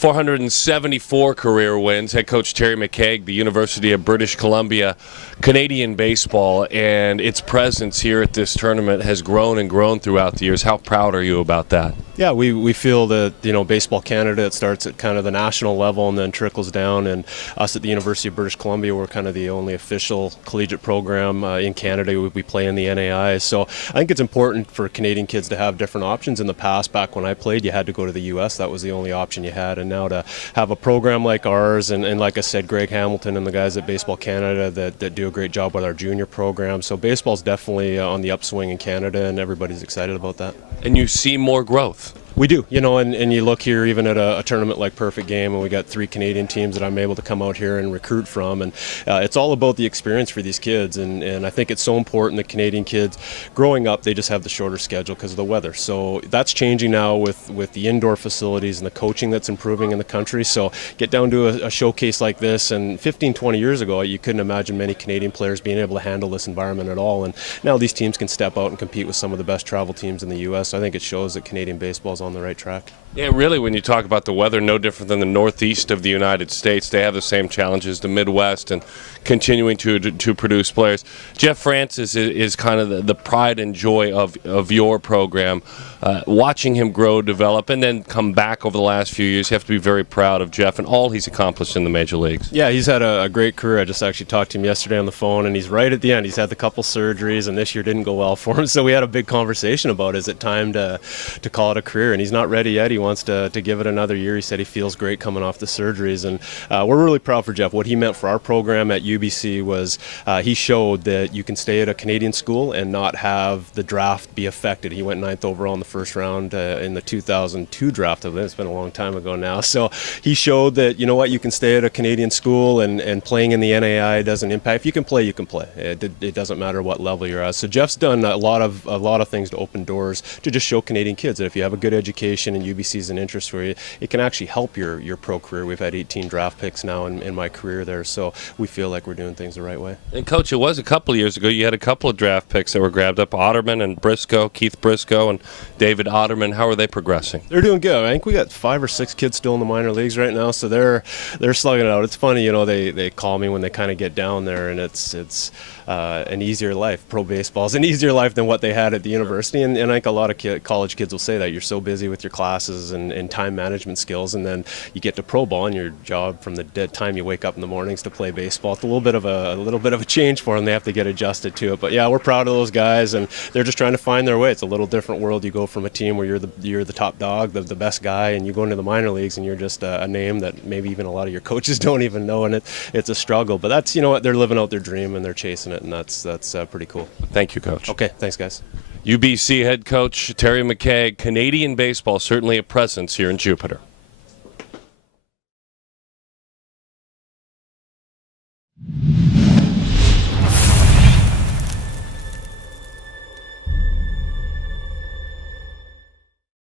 474 career wins. Head coach Terry McKaig, the University of British Columbia, Canadian baseball, and its presence here at this tournament has grown and grown throughout the years. How proud are you about that? Yeah, we feel that, Baseball Canada, it starts at kind of the national level and then trickles down, and us at the University of British Columbia, we're kind of the only official collegiate program in Canada. We play in the NAI, so I think it's important for Canadian kids to have different options. In the past, back when I played, you had to go to the U.S. That was the only option you had, and now to have a program like ours, and like I said, Greg Hamilton and the guys at Baseball Canada that do a great job with our junior program. So baseball's definitely on the upswing in Canada, and everybody's excited about that. And you see more growth. We do, and you look here even at a tournament like Perfect Game, and we got 3 Canadian teams that I'm able to come out here and recruit from, and it's all about the experience for these kids, and I think it's so important that Canadian kids, growing up, they just have the shorter schedule because of the weather. So that's changing now with the indoor facilities and the coaching that's improving in the country. So get down to a showcase like this, and 15, 20 years ago, you couldn't imagine many Canadian players being able to handle this environment at all, and now these teams can step out and compete with some of the best travel teams in the U.S. So I think it shows that Canadian baseball is on the right track. Yeah, really, when you talk about the weather, no different than the northeast of the United States. They have the same challenges, the Midwest, and continuing to produce players. Jeff Francis is kind of the pride and joy of your program. Watching him grow, develop, and then come back over the last few years, you have to be very proud of Jeff and all he's accomplished in the major leagues. Yeah, he's had a great career. I just actually talked to him yesterday on the phone, and he's right at the end. He's had a couple surgeries, and this year didn't go well for him. So we had a big conversation about, is it time to call it a career? And he's not ready yet. He wants to give it another year. He said he feels great coming off the surgeries, and we're really proud for Jeff. What he meant for our program at UBC was he showed that you can stay at a Canadian school and not have the draft be affected. He went 9th overall in the first round in the 2002 draft. It's been a long time ago now. So he showed that, you can stay at a Canadian school, and playing in the NAI doesn't impact. If you can play, you can play. It doesn't matter what level you're at. So Jeff's done a lot of things to open doors to just show Canadian kids that if you have a good education and UBC is an interest for you, it can actually help your pro career. We've had 18 draft picks now in my career there, so we feel like we're doing things the right way. And Coach, it was a couple of years ago, you had a couple of draft picks that were grabbed up, Otterman and Briscoe, Keith Briscoe and David Otterman. How are they progressing? They're doing good. I think we got 5 or 6 kids still in the minor leagues right now, so they're slugging it out. It's funny, they call me when they kind of get down there, and it's an easier life. Pro baseball is an easier life than what they had at the university, and I think a lot of college kids will say that. You're so busy with your classes and time management skills, and then you get to pro ball, and your job from the dead time you wake up in the mornings to play baseball. It's a little bit of a change for them. They have to get adjusted to it. But yeah, we're proud of those guys, and they're just trying to find their way. It's a little different world. You go from a team where you're the top dog, the best guy, and you go into the minor leagues, and you're just a name that maybe even a lot of your coaches don't even know, and it's a struggle. But that's what, they're living out their dream and they're chasing it, and that's pretty cool. Thank you, Coach. Okay, thanks, guys. UBC head coach Terry McKaig. Canadian baseball certainly a presence here in Jupiter.